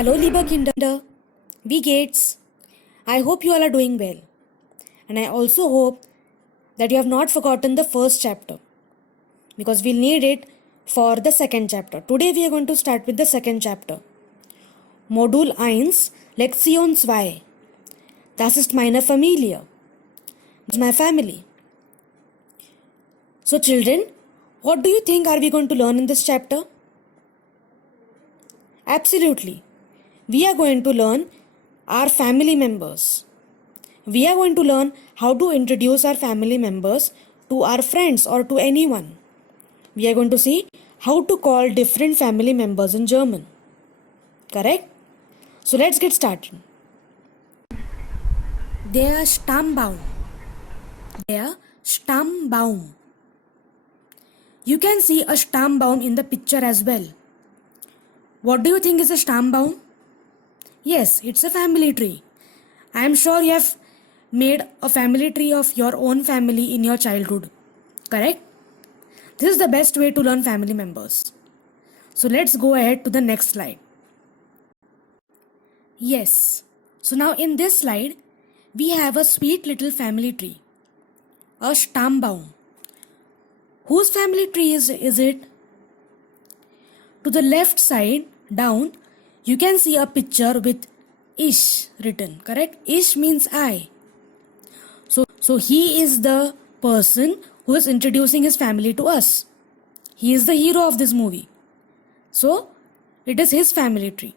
Hallo, lieber Kinder, wie geht's? I hope you all are doing well. And I also hope that you have not forgotten the first chapter because we'll need it for the second chapter. Today we are going to start with the second chapter. Modul 1, Lektion 2. Das ist meine Familie. This is my family. So children, what do you think are we going to learn in this chapter? Absolutely. We are going to learn our family members. We are going to learn how to introduce our family members to our friends or to anyone. We are going to see how to call different family members in German. Correct? So let's get started. Der Stammbaum. Der Stammbaum. You can see a Stammbaum in the picture as well. What do you think is a Stammbaum? Yes, it's a family tree. I am sure you have made a family tree of your own family in your childhood. Correct? This is the best way to learn family members. So let's go ahead to the next slide. Yes. So now in this slide, we have a sweet little family tree. A Stammbaum. Whose family tree is it? To the left side, down, you can see a picture with Ich written, correct? Ich means I. So he is the person who is introducing his family to us. He is the hero of this movie. So it is his family tree.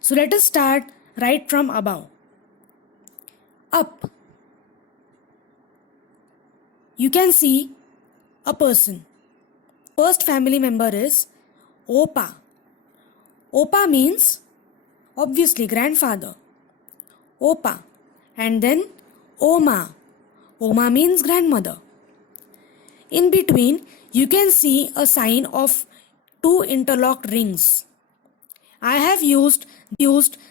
So let us start right from above. Up. You can see a person. First family member is Opa. Opa means obviously grandfather. Opa. And then Oma. Oma means grandmother. In between, you can see a sign of two interlocked rings. I have used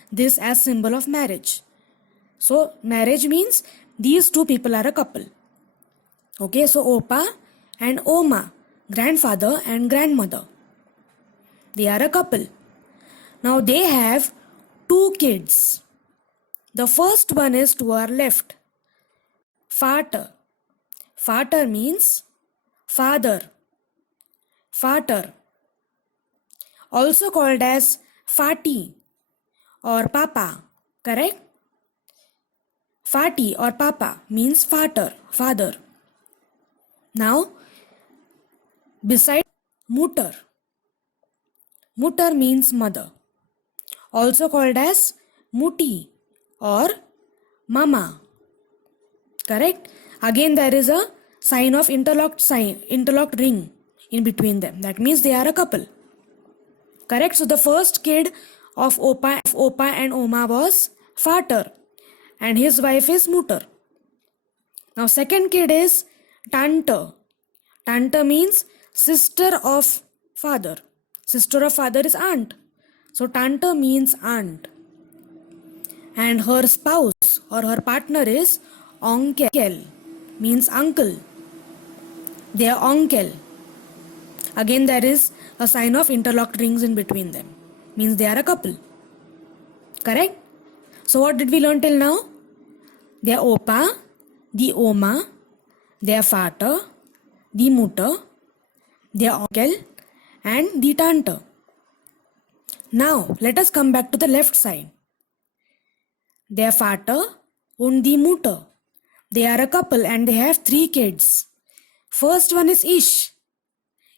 this as symbol of marriage. So marriage means these two people are a couple. Okay, so Opa and Oma, grandfather and grandmother. They are a couple. Now they have two kids. The first one is to our left. Vater. Vater means father. Vater. Also called as Fati or Papa. Correct? Fati or Papa means father. Now, beside Mutter. Mutter means mother. Also called as Mutti or Mama. Correct? Again there is a sign of interlocked ring in between them. That means they are a couple. Correct? So the first kid of Opa and Oma was Vater and his wife is Mutter. Now second kid is Tante. Tante means sister of father. Sister of father is aunt. So Tante means aunt. And her spouse or her partner is Onkel, means uncle. They are Onkel. Again there is a sign of interlocked rings in between them. Means they are a couple. Correct? So what did we learn till now? They are Opa, the Oma, they are Vater, the Mutter, they are Onkel and the Tante. Now let us come back to the left side. Their Vater und die Mutter. They are a couple and they have 3 kids. First one is Ich.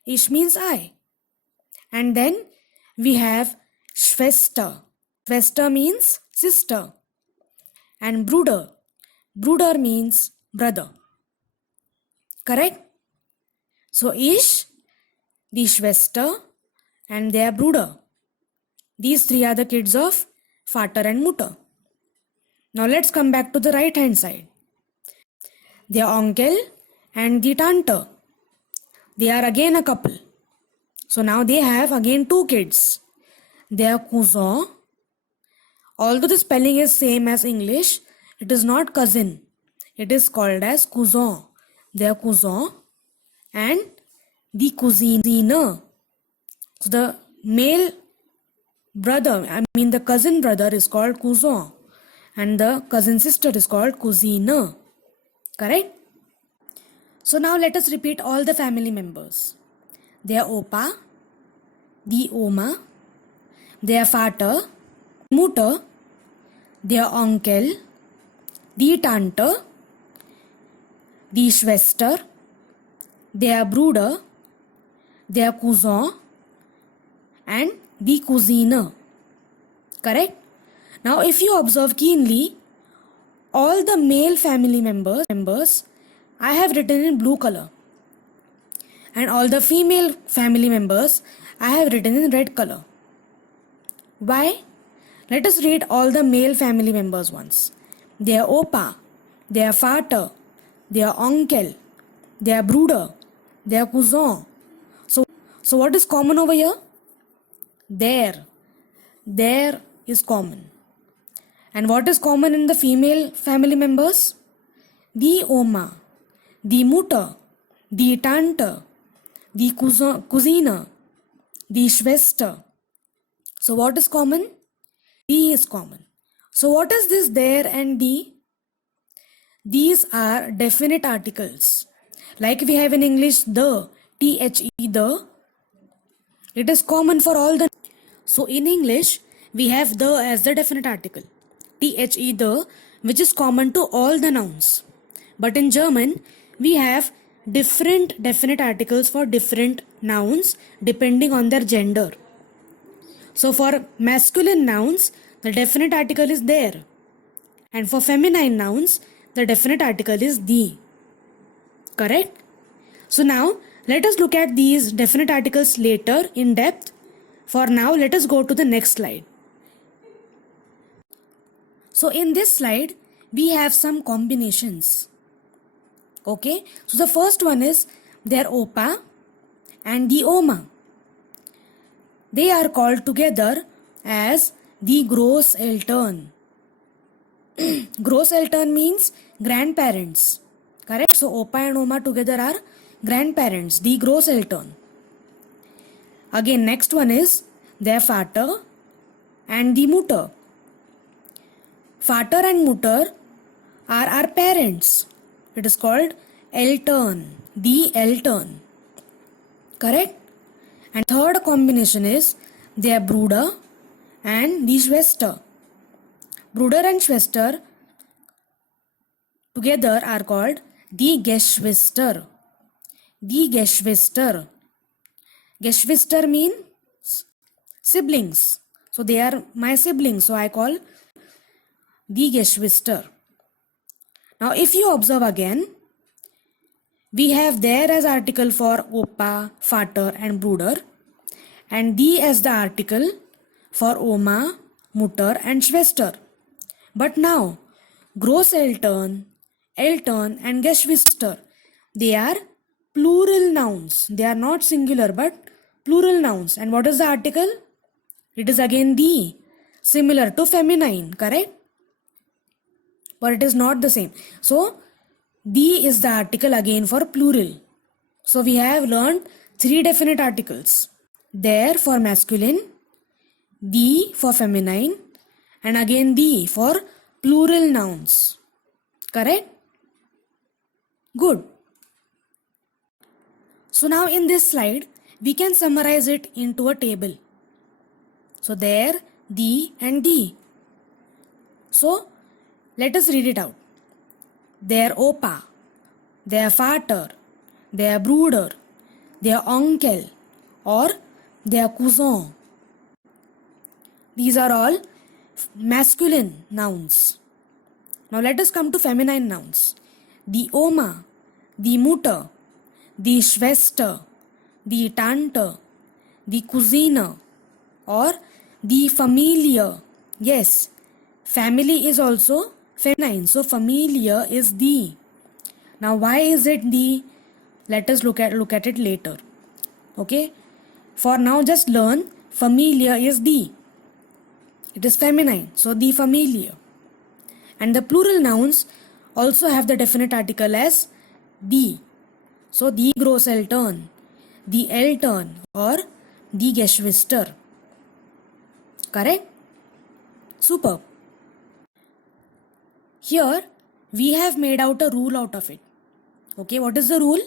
Ich means I. And then we have Schwester. Schwester means sister. And Bruder. Bruder means brother. Correct? So Ich, die Schwester and their Bruder. These 3 are the kids of Vater and Mutter. Now let's come back to the right hand side. Their Onkel and the Tante. They are again a couple. So now they have again 2 kids. Their cousin. Although the spelling is same as English, it is not cousin. It is called as cousin. Their cousin and the cousine. So the male brother, I mean the cousin brother is called cousin, and the cousin sister is called cousine. Correct? So now let us repeat all the family members. Their Opa, die Oma, their Vater, Mutter, their Onkel, die Tante, die Schwester, their Bruder, their Cousin, and die Cousine. Correct? Now if you observe keenly, all the male family members I have written in blue color, and all the female family members I have written in red color. Why? Let us read all the male family members once. Their Opa, their Vater, their Onkel, their Bruder, their Cousin. So what is common over here? There is common. And what is common in the female family members? Die Oma, die Mutter, die Tante, die Cousine, die Schwester. So what is common? Die is common. So what is this there and die? These are definite articles. Like we have in English the, the, the. It is common for all the. So in English, we have the as the definite article. The, which is common to all the nouns. But in German, we have different definite articles for different nouns depending on their gender. So for masculine nouns, the definite article is there. And for feminine nouns, the definite article is die. Correct? So now, let us look at these definite articles later in depth. For now, let us go to the next slide. So in this slide, we have some combinations. Okay? So the first one is their Opa and the Oma. They are called together as the Großeltern. Großeltern means grandparents. Correct? So Opa and Oma together are grandparents, the Großeltern. Again, next one is their Vater and the Mutter. Vater and Mutter are our parents. It is called Eltern, the Eltern. Correct? And third combination is their Bruder and die Schwester. Bruder and Schwester together are called die Geschwister. Die Geschwister. Geschwister means siblings. So they are my siblings. So I call die Geschwister. Now if you observe again, we have there as article for Opa, Vater and Bruder, and die as the article for Oma, Mutter and Schwester. But now Großeltern, Eltern and Geschwister, they are plural nouns. They are not singular but plural nouns. And what is the article? It is again die, similar to feminine, correct? But it is not the same. So die is the article again for plural. So we have learned three definite articles. There for masculine, die for feminine, and again die for plural nouns. Correct? Good. So now in this slide, we can summarize it into a table. So there, die and die. So let us read it out. Their Opa, their Vater, their Bruder, their Onkel or their Cousin. These are all masculine nouns. Now let us come to feminine nouns. Die Oma, die Mutter, die Schwester, die Tante, die Cousine or die Familie. Yes, family is also feminine. So Familie is die. Now why is it die? Let us look at it later. Okay? For now just learn Familie is die. It is feminine. So die Familie. And the plural nouns also have the definite article as die. So die Großeltern, die Eltern or die Geschwister. Correct? Superb. Here we have made out a rule out of it. Okay, what is the rule?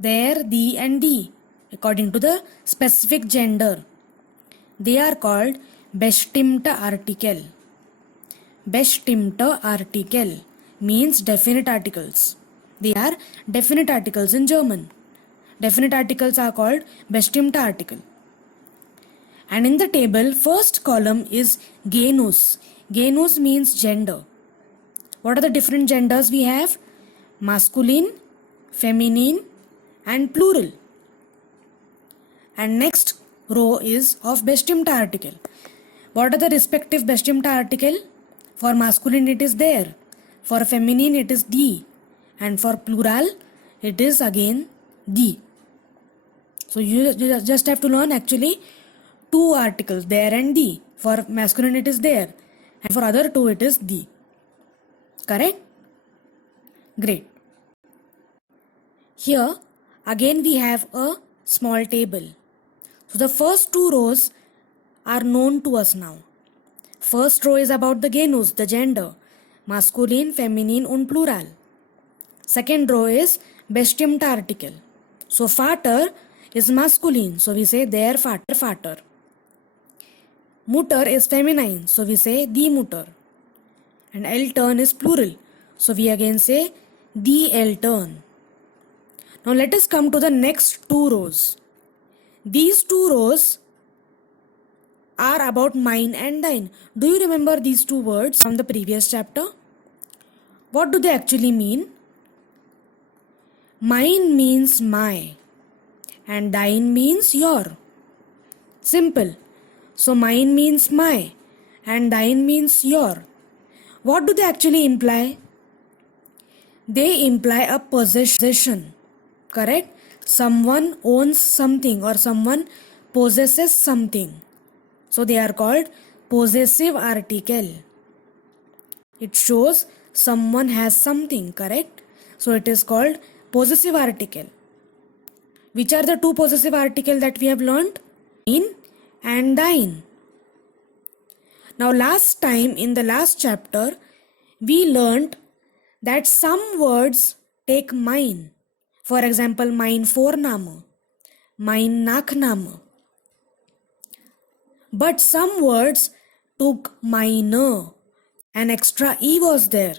There, thee and thee, according to the specific gender, they are called bestimmte Artikel. Bestimmte Artikel means definite articles. They are definite articles in German. Definite articles are called bestimmte Artikel. And in the table, first column is Genus. Genus means gender. What are the different genders we have? Masculine, feminine, and plural. And next row is of bestimmte Artikel. What are the respective bestimmte Artikel? For masculine it is there, for feminine it is die, and for plural it is again die. So you just have to learn actually two articles, there and die. For masculine it is there, and for other two it is die. Correct? Great. Here again we have a small table. So the first two rows are known to us now. First row is about the genus, the gender, masculine, feminine und plural. Second row is bestimmte Artikel. So Vater is masculine, so we say der Vater, Vater. Mutter is feminine, so we say die Mutter. And Eltern is plural, so we again say die Eltern. Now let us come to the next two rows. These two rows are about mine and thine. Do you remember these two words from the previous chapter? What do they actually mean? Mine means my and thine means your. Simple. So mine means my and thine means your. What do they actually imply? They imply a possession. Correct? Someone owns something or someone possesses something. So they are called possessive article. It shows someone has something, correct? So it is called possessive article. Which are the two possessive articles that we have learned? Mine and thine. Now last time in the last chapter, we learned that some words take mine. For example, mein Vorname, mein Nachname. But some words took meine. An extra E was there.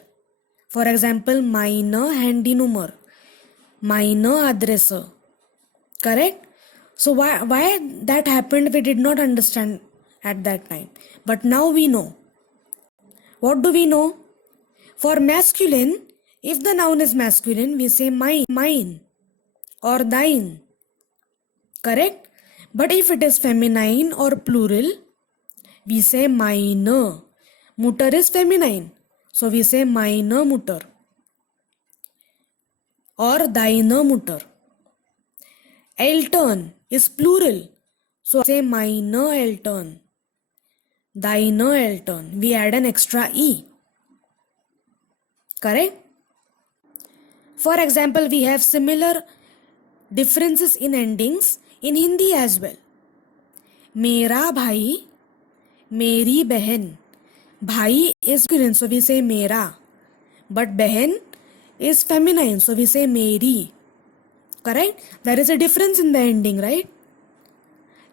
For example, meine Handynummer, meine Adresse. Correct? So why that happened, we did not understand at that time. But now we know. What do we know? For masculine, if the noun is masculine, we say mine or thine. Correct? But if it is feminine or plural, we say meine. Mutter is feminine, so we say meine Mutter or deine Mutter. Eltern is plural, so say meine Eltern, deine Eltern. We add an extra E. Correct? For example, we have similar differences in endings in Hindi as well. Mera bhai, meri behan. Bhai is masculine, so we say mera. But behan is feminine, so we say meri. Correct? There is a difference in the ending, right?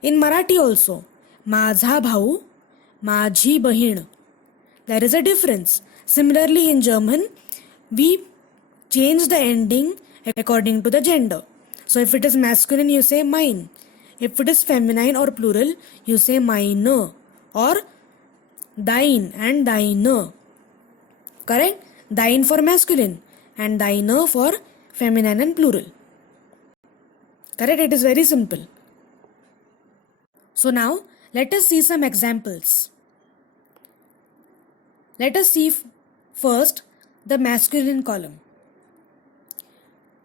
In Marathi also. माझा भाऊ, माझी बहीण. There is a difference. Similarly in German, we change the ending according to the gender. So if it is masculine, you say mine. If it is feminine or plural, you say meine or thine and deine. Correct? Thine for masculine and deine for feminine and plural. Correct? It is very simple. So now let us see some examples. Let us see first the masculine column.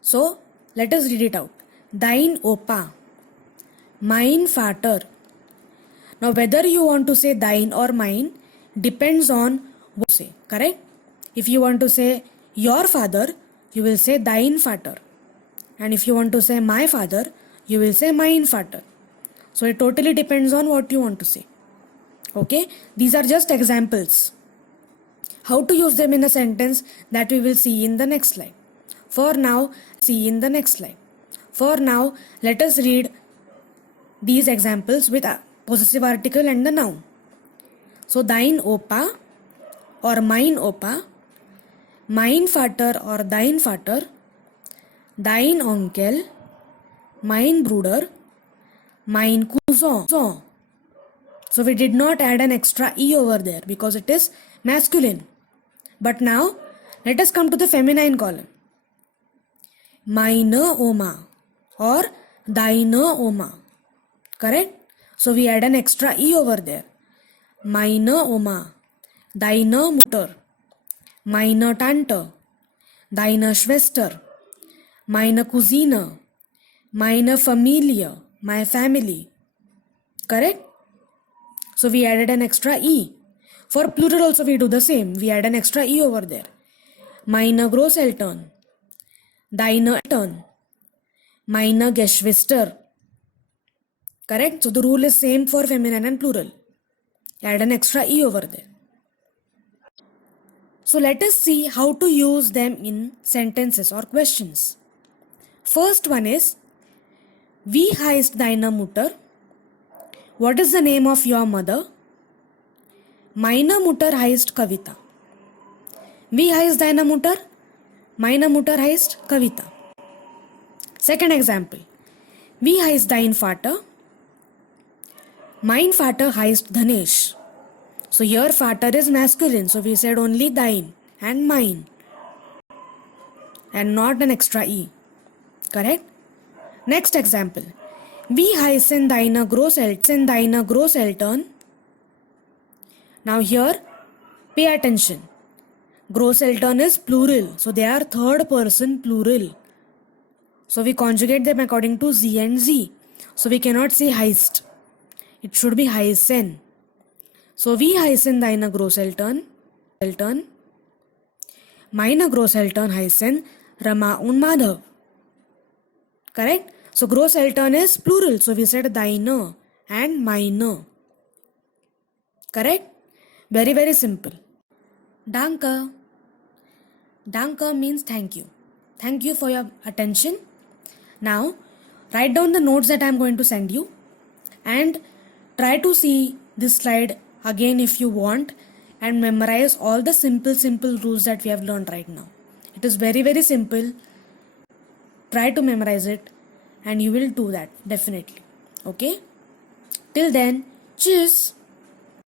So let us read it out. Dein Opa, mein Vater. Now whether you want to say thine or mine depends on what you say. Correct? If you want to say your father, you will say dein Vater. And if you want to say my father, you will say mein Vater. So it totally depends on what you want to say. Okay, these are just examples. How to use them in a sentence, that we will see in the next slide. For now, let us read these examples with a possessive article and the noun. So, thine opa or mine opa, mein Vater or dein Vater, dein Onkel, mein Bruder, mein Cousin. So we did not add an extra E over there because it is masculine. But now let us come to the feminine column. Meine Oma or deine Oma. Correct? So we add an extra E over there. Meine Oma, deine Mutter, meine Tante, deine Schwester, meine Cousine, meine Familie, my family. Correct? So we added an extra E. For plural also we do the same. We add an extra E over there. Meine Großeltern, deine Eltern, meine Geschwister. Correct? So the rule is same for feminine and plural. Add an extra E over there. So let us see how to use them in sentences or questions. First one is, wie heißt deine Mutter? What is the name of your mother? Meine Mutter heißt Kavita. Wie heißt deine Mutter? Meine Mutter heißt Kavita. Second example. Wie heißt dein Vater? Mein Vater heißt Dhanesh. So here Vater is masculine. So we said only thine and mine. And not an extra E. Correct? Next example. Wie heißen deine Großeltern? Now here, pay attention. Großeltern is plural. So they are third person plural. So we conjugate them according to Z and Z. So we cannot say heißt. It should be heißen. So wie heißen deine Großeltern? Meine Großeltern heißen Rama und Madhav. Correct? So Großeltern is plural. So we said deine and meine. Correct? Very, very simple. Danke. Danke means thank you. Thank you for your attention. Now, write down the notes that I am going to send you and try to see this slide again if you want and memorize all the simple rules that we have learned right now. It is very, very simple. Try to memorize it and you will do that definitely. Okay? Till then, cheers.